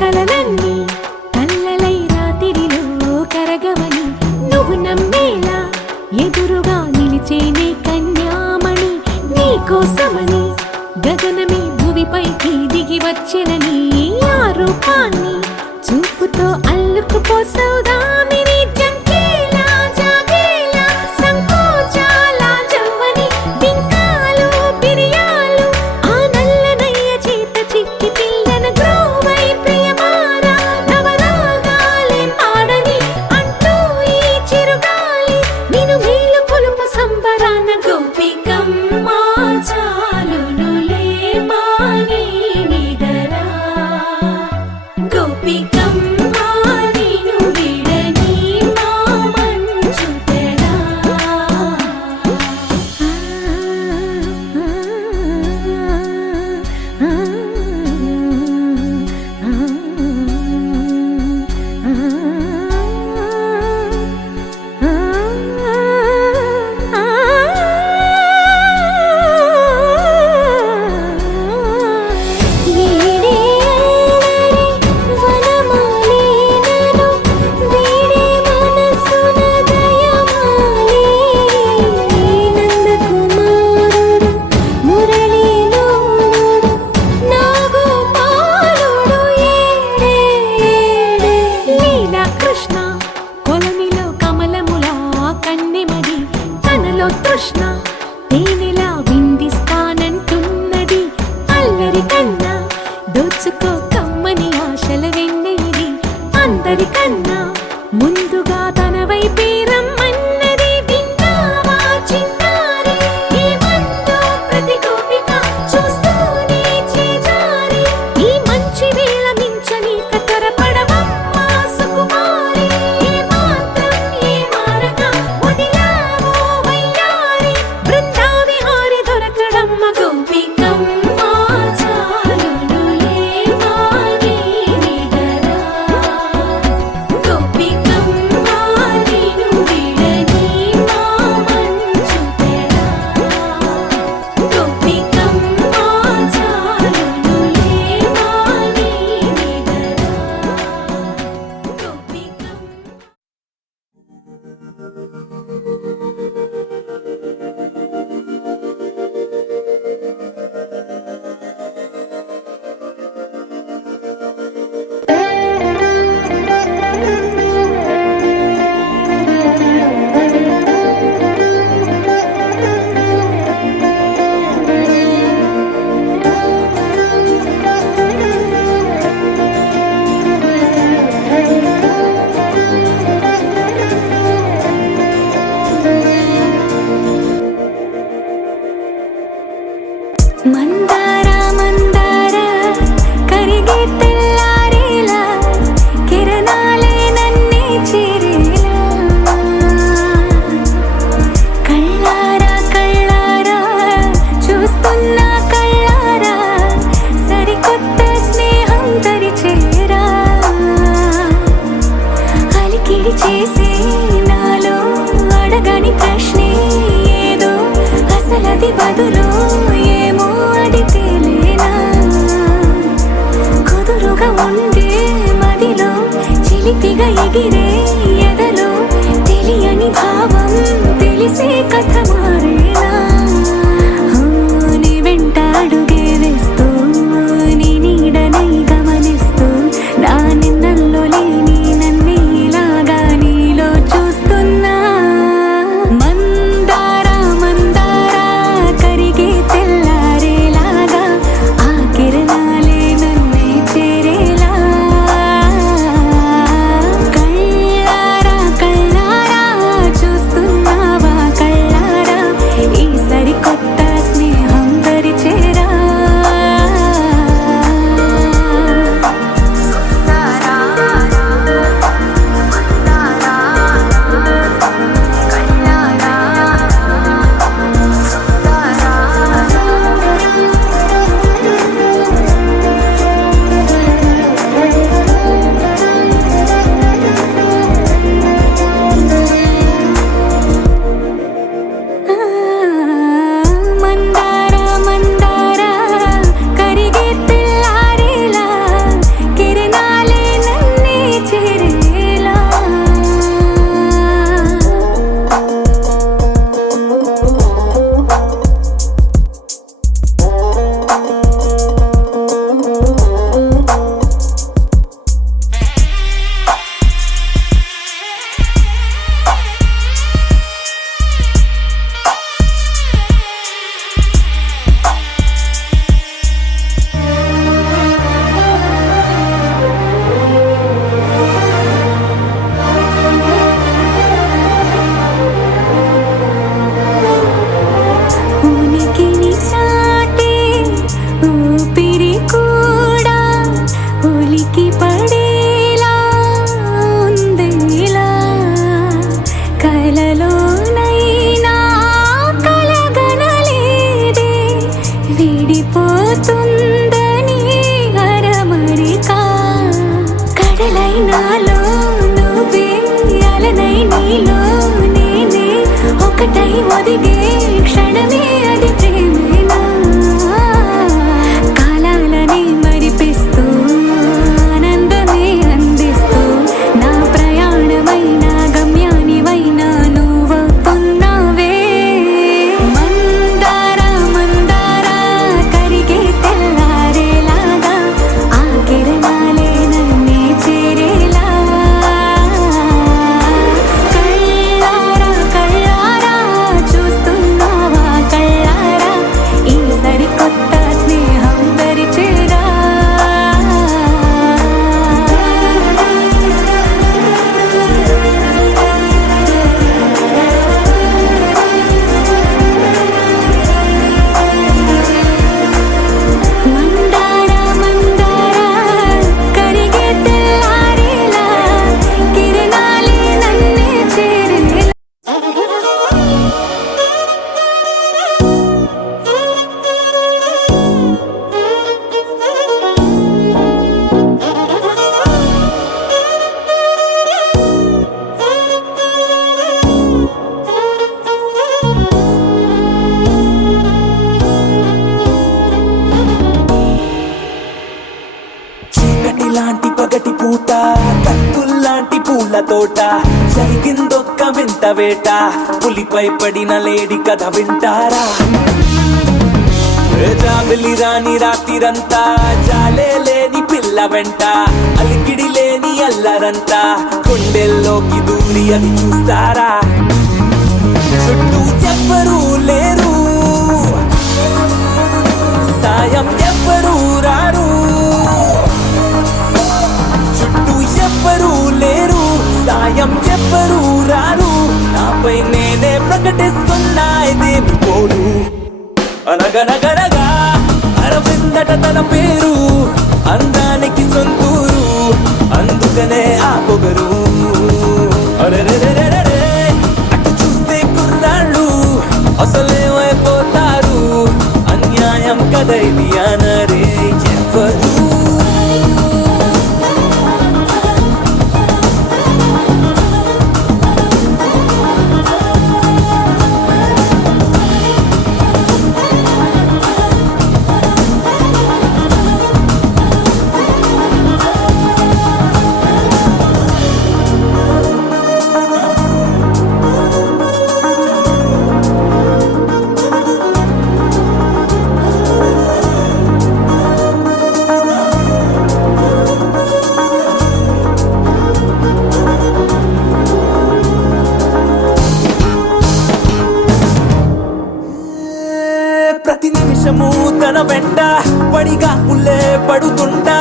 కలలన్నీ కళ్ళలై రాత్రిలో కరగవని నువ్వు నమ్మేలా ఎదురుగా నిలిచేనే కన్యామణి నీకోసమని గగనమే భూమిపైకి దిగి వచ్చెనని ఆ రూపాన్ని చూపుతో అల్లుకుపోసౌదామిని జంకేలా జాగేలా సంకోచాల జవ్వని బింకాలు బిరియాలు ఆ నల్లనయ్య చేత చిక్కి పిల్లన గ్రోవై ప్రియమారా నవరాగాలే పాడని అంటూ ఈ చిరుగాలి నిన్ను మేలు కొలుపు సంబరాన గోపికమ్మ చాలునులే మాని నిదరా గోపికమ్మ తృష్ణ తేనెలా విందిస్తానంటున్నది అల్లరి కన్నా దోచుకో కమ్మని ఆశల వెన్నెయిది అందరికన్నా ముందుగా తన వైపే రమ్మన్నది విన్నావా చిన్నారి ఏమందో ప్రతి గోపిక చూస్తూనే చేజారి ఈ మంచి వేళ మించని కతరపడవమ్మ సుకుమారి ఏ మాత్రం ఏ మారక వదిలావో వయ్యారి బృందావిహారి దొరకడమ్మ గోపికమ్మ చాలునులే మాని నిదరా మందార మందార కరిగే తెల్లారేలా కిరణాలే నన్నే చేరేలా కళ్ళారా కళ్ళారా చూస్తున్నా కళ్ళారా సరికొత్త స్నేహం తరిచేరా అలికిడి చేసే నాలో అడగని ప్రశ్నే ఏదో అసలది బదులు ఏమో అది తేలేనా కుదురుగా ఉండే మదిలో చిలిపిగా ఎగిరే ఎదలో తెలియని భావం తెలిసే కథ మారేనా నీ వెంట అడుగే వేస్తూ నీ నీడనై గమనిస్తూ నా నిన్నల్లో లేని నన్నే ఇలాగా నీలో చూస్తున్నా మందార మందార కరిగే తెల్లారేలాగా ఆ కిరణాలే నన్నే చేరేలా కళ్ళారా కళ్ళారా చూస్తున్నావా కళ్ళారా ఈ సరికొత్త స్నేహం పరిచేరా మందార మందార కరిగే తెల్లారేలా కిరణాలే నన్నే చేరేలా ఉనికిని చాటే ఊపిరి కూడా ఉలికి పడేలా ఉందేలా కలలోనైనా కలగనలేదే విడిపోతుందని అరమరిక కడలైనాలో నువ్వే అలనై నీలో నేనే ఒకటై ఒదిగే క్షణమే అది ప్రేమేనా కాలాలని మరిపిస్తూ ఆనందమే అందిస్తూ నా ప్రయాణమైన గమ్యానివైనా నువ్వవుతున్నావే మందార మందార కరిగే తెల్లారేలాగా ఆ కిరణాలే నన్నే చేరేలా కళ్ళారా కళ్ళారా చూస్తున్నావా కళ్ళారా ఈ సరికొత్త స్నేహం పరిచేరా మందార మందార కరిగే తెల్లారేలా కిరణాలే నన్నే చేరేలా చీకటి లాంటి పగటి పూట కత్తుల్లాంటి పూల తోట జరిగిందొక్క వింత వేట పులిపై పడిన లేడి కథ వింటారా జాబిలి రాని రాత్రిరంతా జాలే లేని పిల్ల వెంట అలికిడి లేని అల్లరంతా కొండెల్లోకి దూరి అది చూస్తారా చుట్టూ ఎవ్వరూ లేరు సాయం ఎవ్వరూ రారు చుట్టూ ఎవ్వరూ లేరు సాయం ఎవ్వరూ రారు నాపై నేనే ప్రకటిస్తున్నా ఇదేమి పోలు అనగనగనగా అరవిందట తన పేరు, అందానికి సొంతూరు, అందుకనే ఆ పొగరు. అరెరెరెరెరెరే, అటు చూస్తే కుర్రాళ్ళు అసలేమైపోతారు, అన్యాయం కదా ఇది అనరే ఎవరు. ప్రతి నిమిషము తన వెంట పడిగా పుల్లే పడుతుంటా,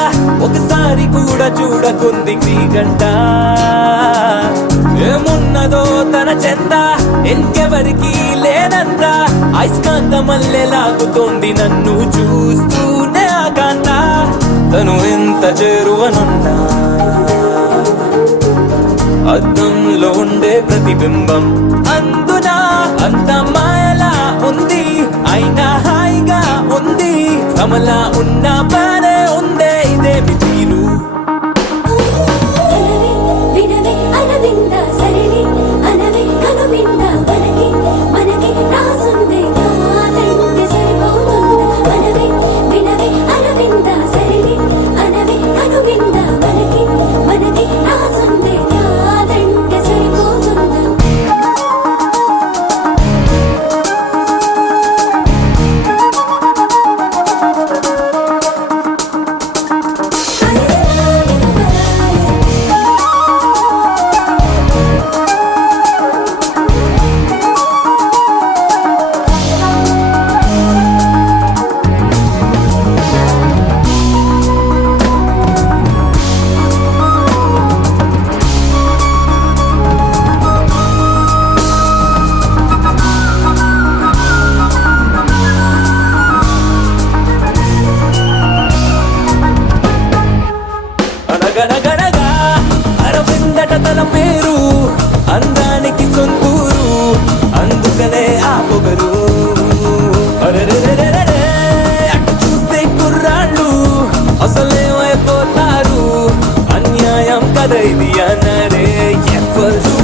ఒకసారి కూడా చూడకుంది గంట. ఏమున్నదో తన చెంత ఇంకెవరికి లేనంత, అయస్కాంత మల్లె లాగుతోంది నన్ను చూస్తూనే ఆకాంత. తను ఎంత చేరువనున్నా అద్దంలో ఉండే ప్రతిబింబం, అందునా అంత మాయలా ఉంది, అయినా హాయిగా ఉంది. కమలా ఉన్న బానే ఉందే ఇదేమి తీరు. అనవే వినవే అరవింద సరిని, అనవే కనువింద మనకి మనకి రాసుందే కాదంటే సరిపోతుందా. అనవే వినవే అరవింద సరిని, అనవే కనువింద మనకి మనకి రాసుందే కాదంటే సరిపోతుందా. అనగనగనగా అరవిందట తన పేరు, అందానికి సొంతూరు, అందుకనే ఆ పొగరు. అరెరెరెరెరెరే, అటు చూస్తే కుర్రాళ్ళు అసలేమైపోతారు, అన్యాయం కదా ఇది అనరే ఎవరు.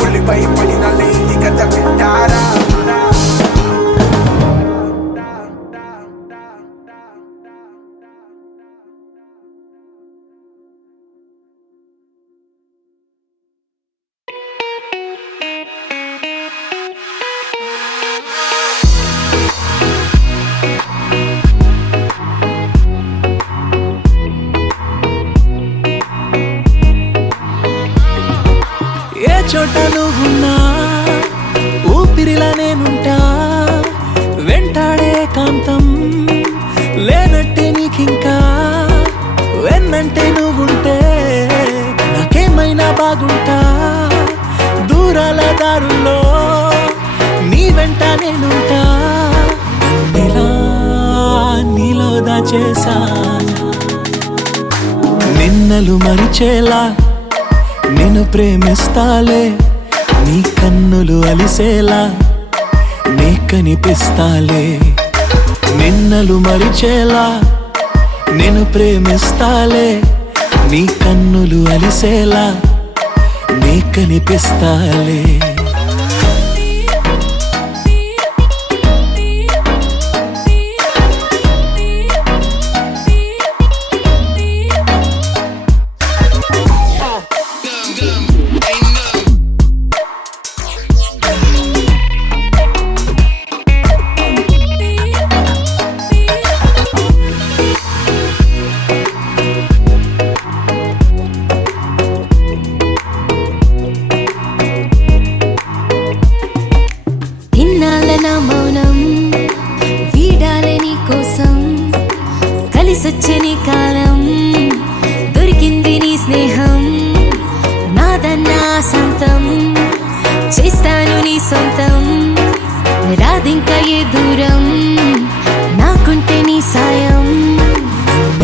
పులిపై పడిన లేడి కథ వింటారా? ఏ చోట నువ్వున్నా ఊపిరిలా నేనుంటా, వెంటాడే కాంతం లేనట్టే నీకింకా. వెన్నంటే నువ్వుంటే నాకేమైనా బాగుంటా, దూరాల దారుల్లో నీ వెంట నేనుంటా. నీలో దాచేసా నిన్నలు మరిచేలా నిన్ను ప్రేమిస్తాలే, నీ కన్నులు అలిసేలా నీ కనిపిస్తాలే. నిన్నలు మరిచేలా నిన్ను ప్రేమిస్తాలే, నీ కన్నులు అలిసేలా నీ కనిపిస్తాలే. చేస్తాను నీ సొంతం రాదింక ఏ దూరం నాకుంటే నీ సాయం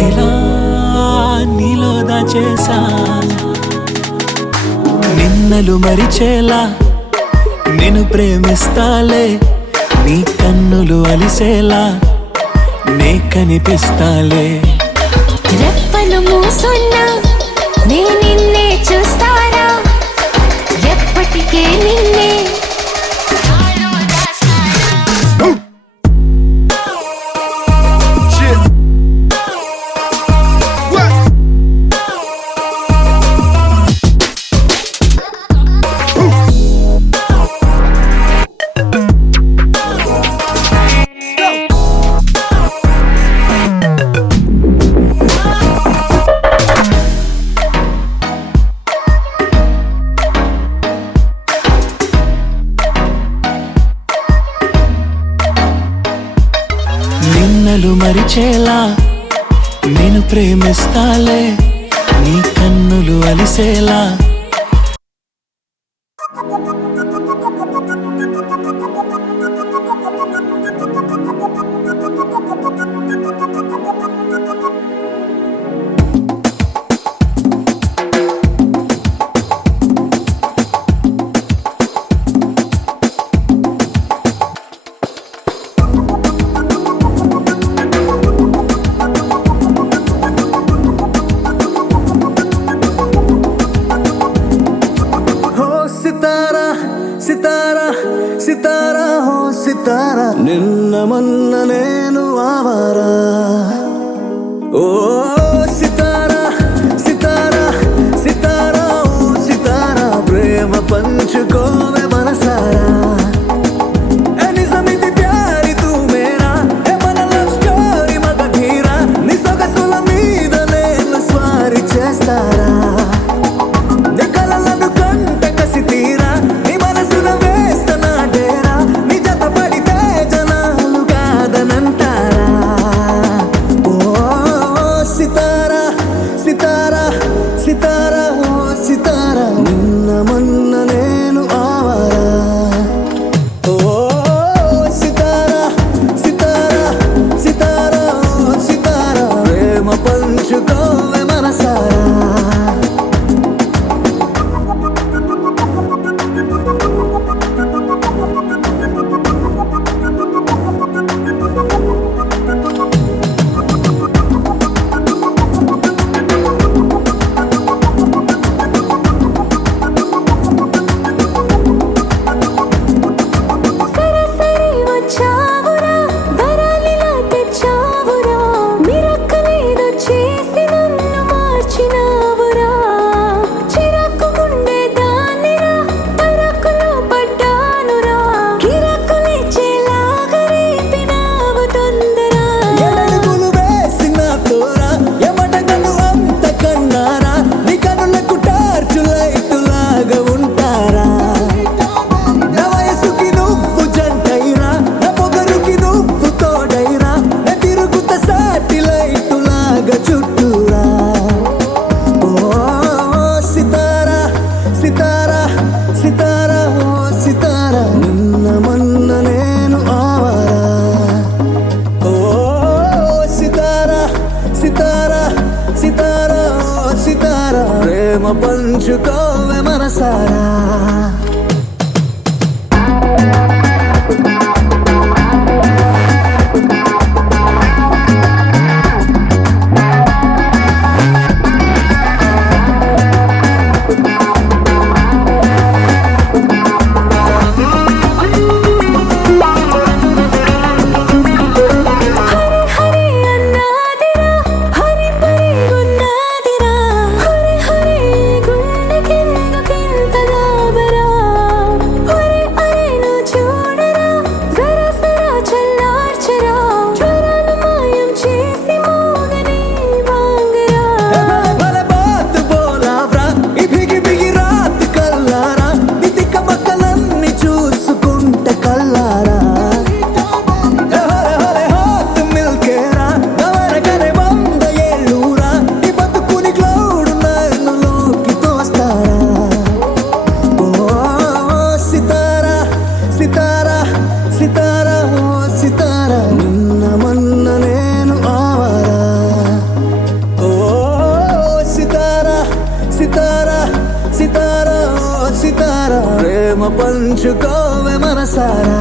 ఇలా నీలో దాచేసా నిన్నలు మరిచేలా నేను ప్రేమిస్తాలే నీ కన్నులు అలిసేలా నే కనిపిస్తాలే రెప్పలు మూసున్నా నే నిన్నే చూస్తారా ఎప్పటికే నిన్నే నిన్నలు మరిచేలా నేను ప్రేమిస్తాలే నీ కన్నులు అలిసేలా సితారా సితారా సితారా హో సితారా నిన్న మొన్న నేను ఆవారా ఓ సితారా సితారా సితారా ఓ సితారా ప్రేమ పంచుకోవే మనసారా ఏ నిజమిది ప్యారి తూ మేరా ఏ మన లవ్ స్టోరీ మగ ధీరా నీ సొగసుల మీద నేను స్వారీ చేస్తారా నీ కలలను కంట కసి తీరా నీ మనసున వేస్తనా డేరా నీ జత పడితే జనాలు కాదనంటారా ఓ సితారా సితారా సితారా ఓ సితారా నిన్న మొన్న నేను ఆవారా ఓ సితారా సితారా సితారా ఓ సితారా ప్రేమ పంచుకోవే మనసారా సరసరి వచ్చావురా వరాలిలా తెచ్చావురా మిరక్కలేదో చేసి నన్ను మార్చినావురా చిరాకు గుండె దానిరా తరకులో పడ్డానురా కిరకులిచ్చేలాగా రేపినావు తొందర ఎడడుగులు వేసిన తోరా ఎమటగలు అంత కన్నారా నీ కనులకు టార్చు లైట్ లాగా ఉంటారా నా వయసుకి నువ్వు జంటైరా నా పొగరుకి నువ్వు తోడైరా నా తిరుగుత సాటిలైట్ లాగా చుట్టూరా ఓ సితారా సితారా సితారా ఓ సితారా నిన్న మొన్న నేను ఆవారా ఓ సితారా సితారా సితారా ఓ సితారా ప్రేమ పంచుకోవే మనసారా హరి హరి అన్నాదిరా హరి పరి ఉన్నదిరా హరి హరి గుండె కిందకింత గాబరా ప్రేమ పంచుకోవే మనసారా.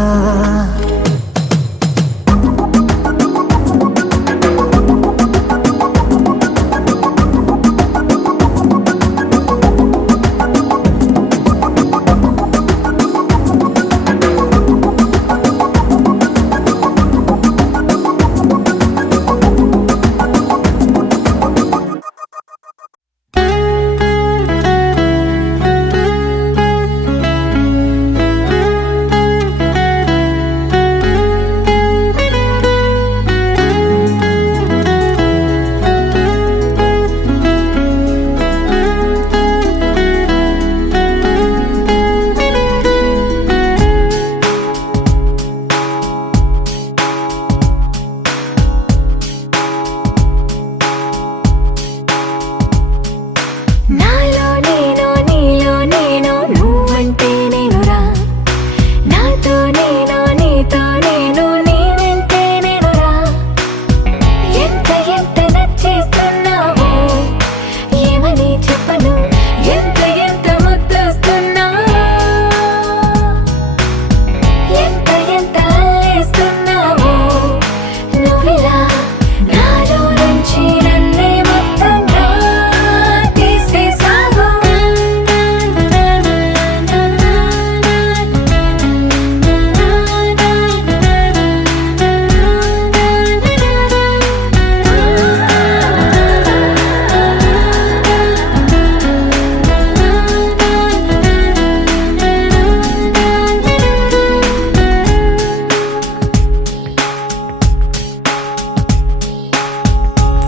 నాలో నేను నీలో నేను నువ్వంటే నేనురా నాతో నేను నీతో నేను నీ వెంటే నేనురా ఎంత ఎంత నచ్చేస్తున్నావో ఏమని చెప్పను ఎంత ఎంత ముద్దొస్తున్నావో ఎంత ఎంత అల్లేస్తున్నావో నువ్విలా నాలో నుంచి నన్నే మొత్తంగా తీసేసావు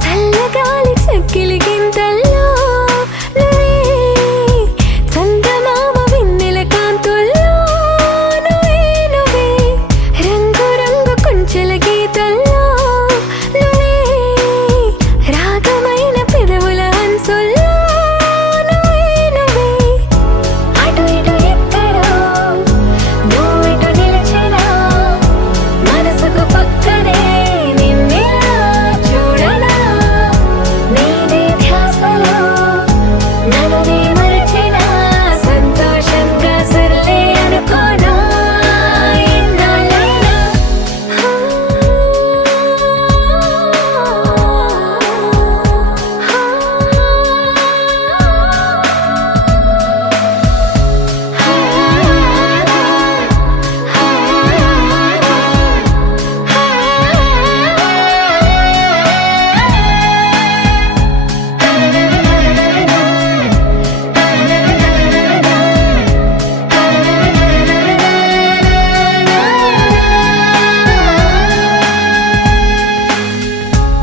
చల్లగాలి చెక్కిలి గింతల్లో నువ్వే చందమామ వెన్నెల కాంతుల్లో నువ్వే నువ్వే రంగు రంగు కొంచెల గీతల్లో నువ్వే రాగమైన పెదవుల హంసుల్లో నువ్వే నువ్వే అటు ఇటు ఎక్కడో నువ్వు ఇటు నిలిచినా మనసుకు పక్కనే నిన్నిలా చూడనా నీదే ధ్యాసలో నన్ను నీ మరచిన సంతోషంగా సర్లే అనుకోనా ఎన్నాళ్ళైనా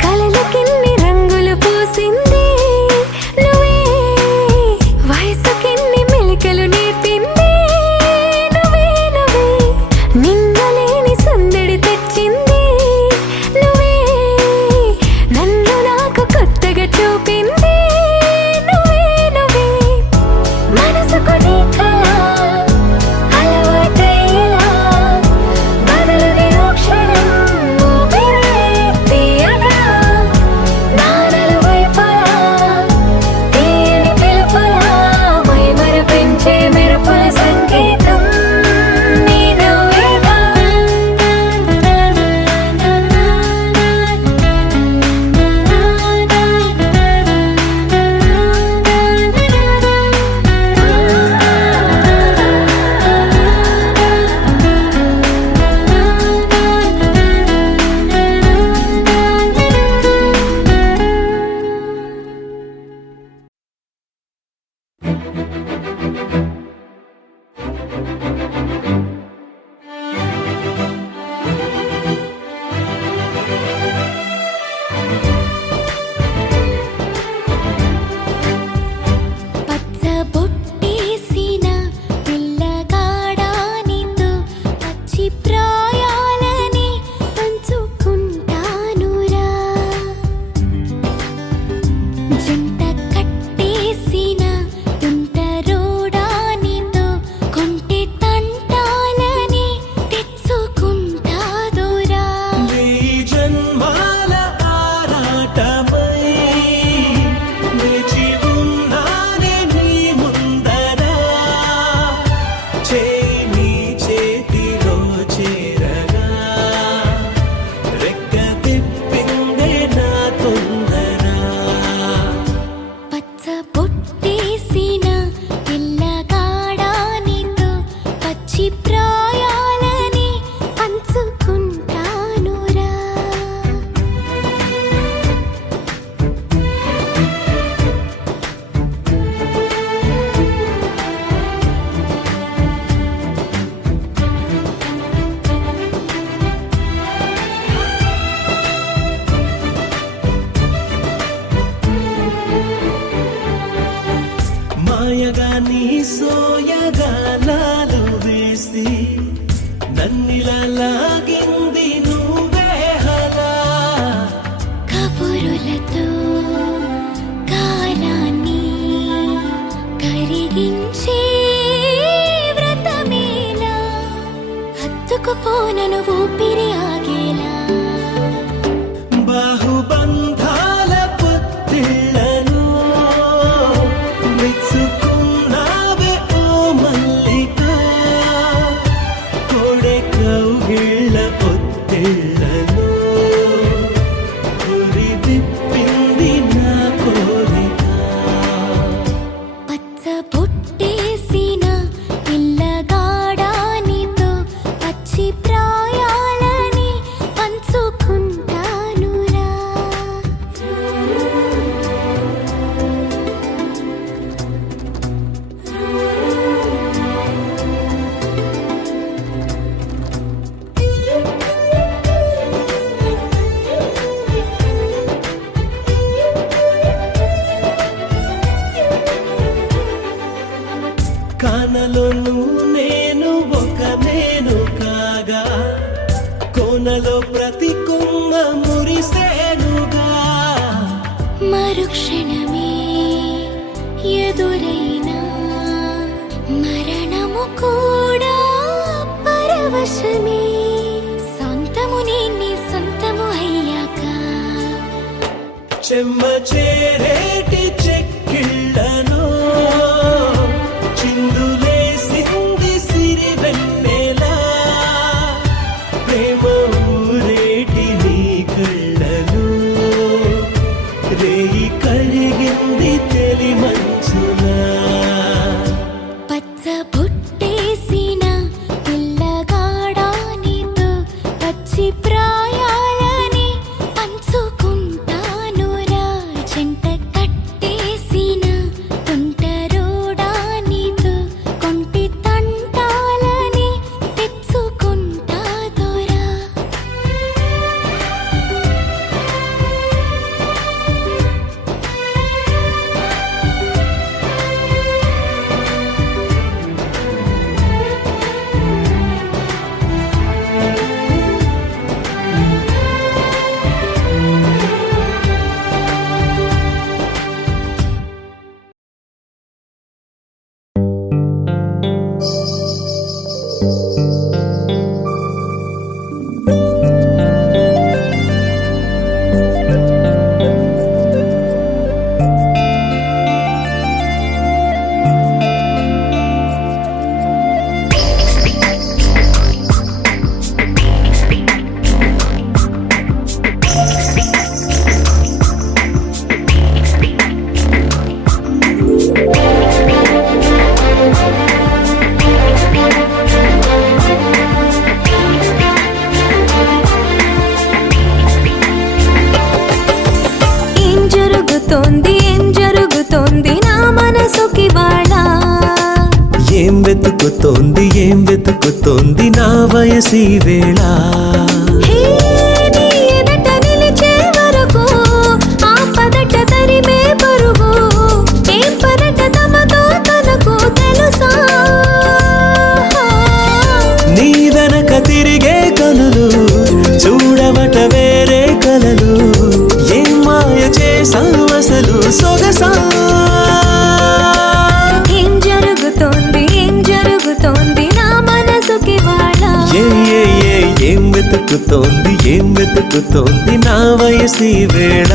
కలలకెన్ని రంగులు పూసింది నువ్వే వయసుకెన్ని మెలికలు నేర్పింది నువ్వే నువ్వే నిన్నలేని సందడి తెచ్చింది నువ్వే నన్ను నాకు కొత్తగా చూపింది నువ్వే నువ్వే మనసుకు నీ కళ అలవాటైలా బదలుని క్షణం ఊపిరే తీయగా నానలు వైపలా తీయని పిలుపులా మైమరపించే మెరుపుల సంగీతం నీ నవ్వేగా పచ్చ బొట్టేసిన పిల్లగాడానితో పచ్చి ప్రాయాలని పంచుకుంటానురా జంట కట్టేసిన తుంట రోడానితో కొంటె తంట తీసి నన్నిలా లాగింది నువ్వే హలా కబురులతో కాలాన్ని కరిగించే వ్రతమేలా హత్తుకుపోనను ఊపిరి ఆగేలా బాహుబంధాల పొత్తిళ్లను మెచ్చుకున్నావే ఓ మల్లిక కోడె కౌగిళ్ళ పొత్తిళ్లను గురి విప్పింది నా కోరిక పచ్చ బొట్టేసిన పిల్లగాడానితో పచ్చి ప్రాయాలని పంచుకుంటానురా కానలోను నేను ఒక నేను కాగా కోనలో ప్రతి కొమ్మ మురిసేనుగా మరుక్షణమే ఎదురైనా మరణము కూడా పరవశమే సొంతము నీ సొంతము అయ్యాక చెమ్మ చేరేటి చెక్కిళ్ళను చిందులేసింది సిరి వెన్నెలా ప్రేమ ఊరేటి నీ కళ్ళను రేయి కరిగింది తెలి మంచులా పచ్చ బొట్టేసిన పిల్లగాడానితో పచ్చి ప్రాయాలని పంచుకుంటానురా జంట కట్టేసిన తుంటరోడానితో కొంటి తంటాలని తెచ్చుకుంటా దొరా ఏం జరుగుతోంది నా మనసుకి వాళ్ళ ఏం వెతుకుతోంది నా వయసి వేళ హే నీ ఎదుట నిలిచే వరకు ఆ పదట తరిమే పరుగు ఏం పదట తమతో తనకు తెలుసా నీ వెనక తిరిగే కనులు చూడవట వేరే కలలు ఏం మాయ చేసావు అసలు సొగసా ఏం జరుగుతోంది నా మనసుకి వాళ్ళ ఏం వెతుకుతోంది నా వయసి వేళ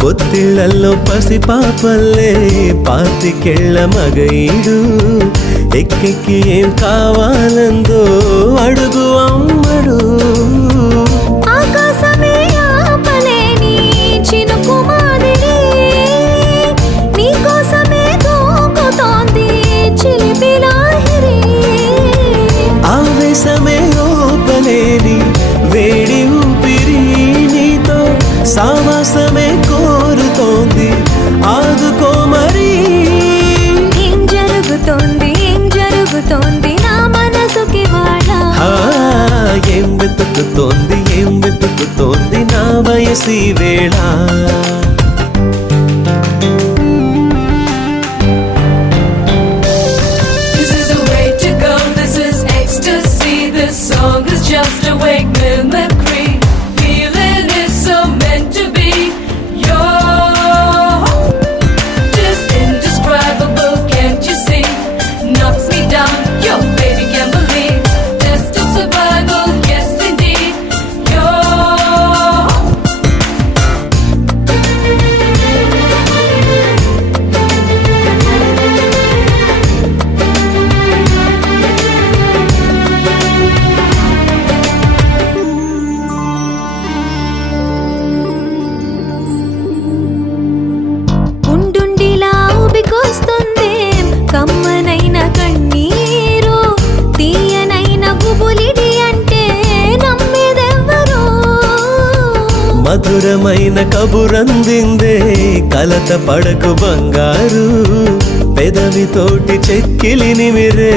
పొత్తిళ్లలో పసి పాపల్లే పాతికెళ్ళ మగైడు ఎక్కెక్కి ఏం కావాలందో అడుగు అమ్మడు. ఆకాశమే ఆపలేని చినుకు మాదిరి నీకోసమే దూకుతోంది చిలిపి లాహిరి. ఆవేశమే ఓపలేని వేడి ఊపిరి నీతో సావాసమే కోరుతోంది ఆదుకో మరి. ఏం జరుగుతోంది నా మనసుకి వాడ. ఏం వెతుకుతోంది నా వయసి వేళ. This is the way to go, this is ecstasy. This song is just a wake mimicry. Feeling is so meant to be. You're just indescribable, can't you see? Knocks me down, your baby can't believe. Test of survival, yes indeed. You're ఉండుండిలా ఉబికొస్తుంది కమ్మనైన కన్నీరు. తీయనైన గుబులిడి అంటే నమ్మేదెవ్వరు. మధురమైన కబురందిందే కలత పడకు బంగారు. పెదవితోటి చెక్కిలిని మిరే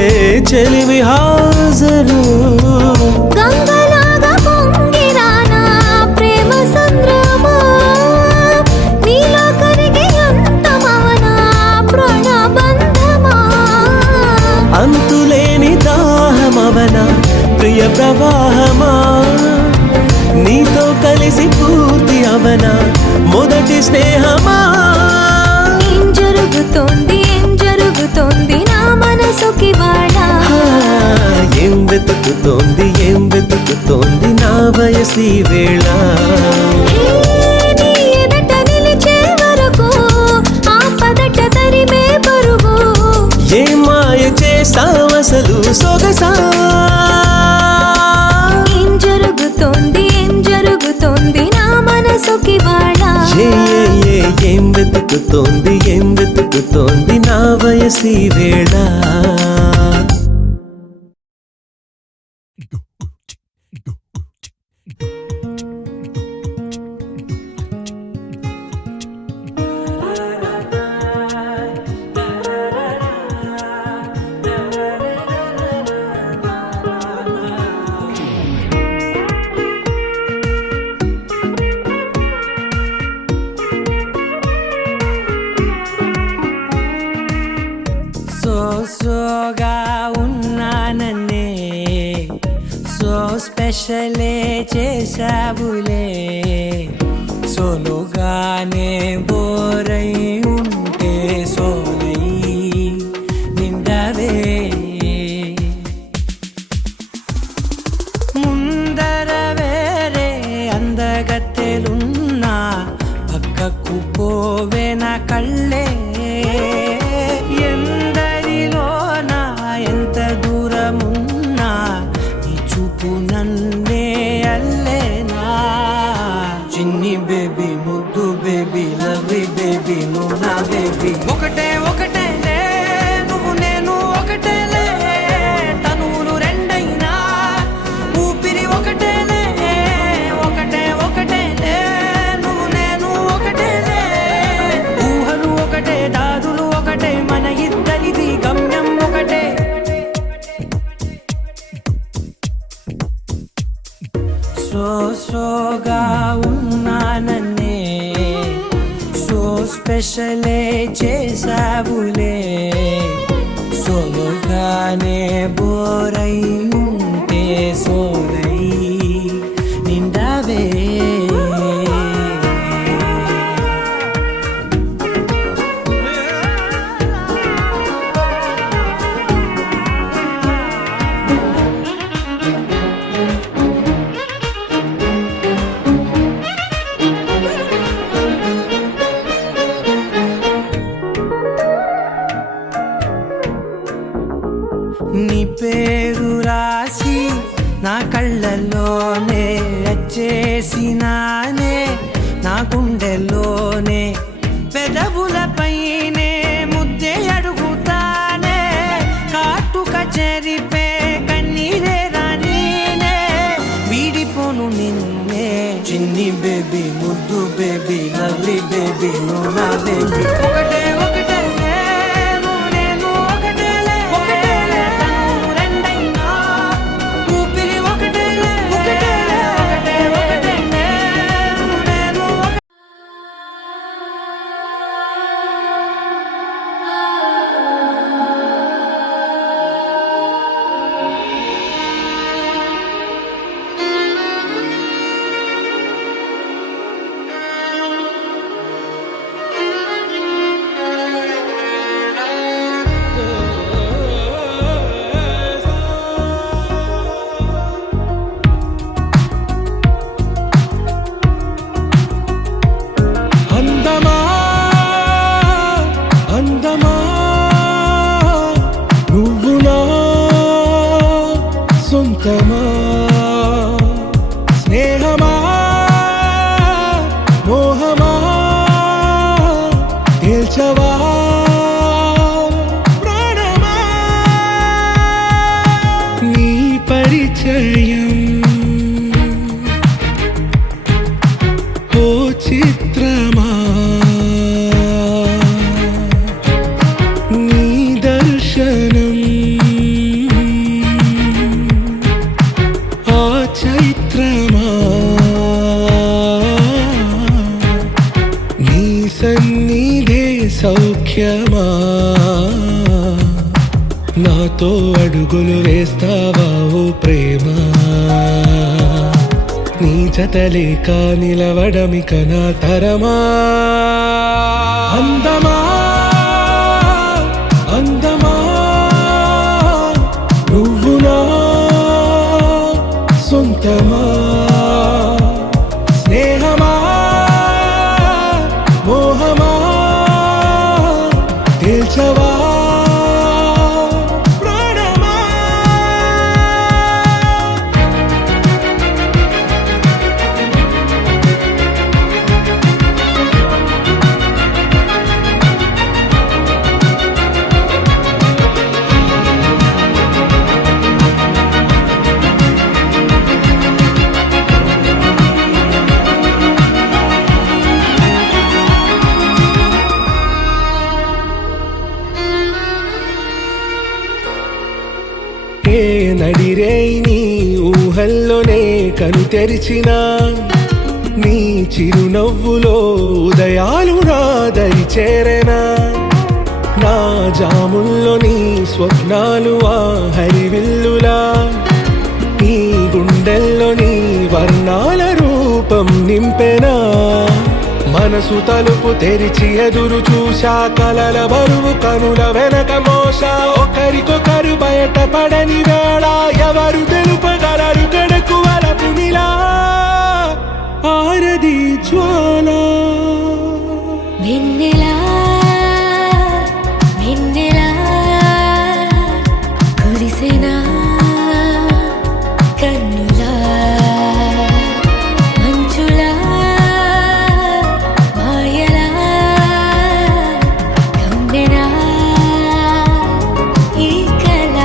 చెలిమి హాజరు. గంగలాగా పొంగిన నా ప్రేమ సంద్రమా నీలో కరిగి అంతమవనా ప్రాణబంధమా. అంతులేని దాహమవన ప్రియ ప్రవాహమా నీతో కలిసి పూర్తి అవన మొదటి స్నేహమా. ఏం జరుగుతోంది నా మనసుకి వాడ. ఏం వెతుకుతోంది నా వయసి వేళ. నీ ఎదట నిలిచే వరకు ఆపదట తరిమే పరుగు. ఏ మాయ చేసావసలు సొగసా. ఏం జరుగుతోంది నా మనసుకి వాడ. ఏం వెతుకుతోంది నా వయసి వేళ. సోగా ఉన్నానన్నే సో స్పెషలే చేసావులే. సోలోగానే బోరై ఉంటే సోలై నిండవే. ముందర వేరే అందగత్తెలున్నా పక్కకు పోవే నా కళ్ళే. ఎందరిలోనా ఎంత దూరమున్నా నీ చూపు నన్నే అల్లేనా. చిన్ని బేబీ ముద్దు బేబీ లవ్లీ బేబీ నువ్వు నా బేబీ. ఒకటే నువ్వు నేను ఒకటేలే. తనువులు రెండైనా ఊపిరి ఒకటేలే. ఒకటేలే నువ్వు నేను ఒకటేలే. ఊహలు ఒకటే దారులు ఒకటే మన ఇద్దరిది గమ్యం ఒకటే. సోగా ఉన్నానన్నే సో స్పెషలే చేసావులే. సోలోగానే బోరై ఉంటే సోలై నిండవే. నీ పేరు రాసి నా కళ్ళల్లోనే వచ్చేసినానే, నా గుండెల్లోనే పెదవులపైనే ముద్దే అడుగుతానే, కాటుక చెరిపే కన్నీరే రానీనే, వీడిపోను నిన్నే చిన్ని బేబీ, ముద్దు బేబీ, లవ్లీ బేబీ, నువ్వు నా బేబీ. ఒకటే ఒకటే నేను, నేను ఒకటేలే, ఒకటేలే తను రెండైనా, ఊపిరి ఒకటేలే, ఒకటేలే, ఒకటే ఒకటే నేను, నేను ఒకటే. అందమా అందమా నువ్వు నా సొంతమా, స్నేహమా మోహమా తేల్చవా ప్రాణమా, నీ పరిచయం ఓ చిత్రమా, నీ దర్శనం ఆ చైత్రమా, నీ సన్నిధే సౌఖ్యమా, నాతో అడుగులు వేస్తావా ఓ ప్రేమ, నీ జతలేక నిలవడమిక నా తరమా. అందమా అందమా నువ్వు నా సొంతమా, స్నేహమా మోహమా తేల్చవా ప్రాణమా. ఏ నడిరే నీ ఊహల్లోనే కను తెరిచిన, నీ చిరునవ్వులో ఉదయాలు నా దరి చేరెనా, నా జాముల్లో నీ స్వప్నాలు ఆ హరివిల్లులా, నీ గుండెల్లో నీ వర్ణాల రూపం నింపెనా, మనసు తలుపు తెరిచి ఎదురు చూశా, కలల బరువు కనుల వెనక మోసా, ఒకరికొకరు బయట పడని వేళ ఎవరు తెలుపగలరు గడకు వలపు నిలా, ఆరది జ్వాల వెన్నెలా వెన్నెలా కురిసెనా కన్నులా, మంచులా మాయలా కమ్మెనా ఈ కళ,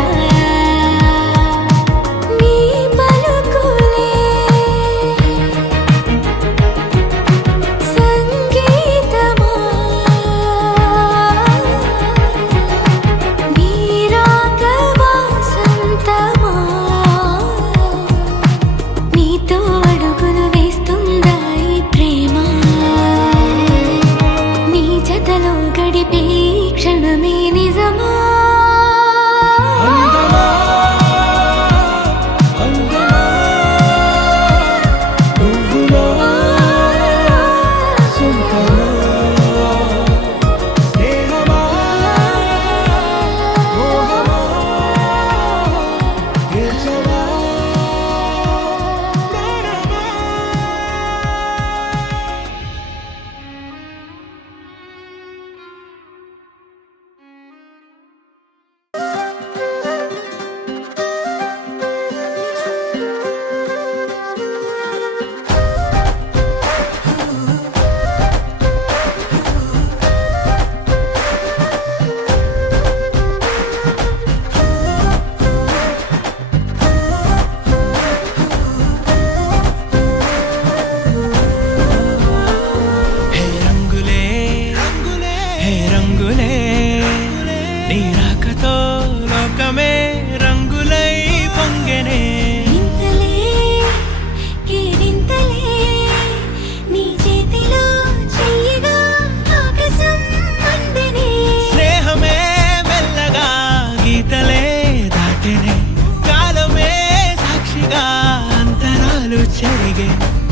వెలిగే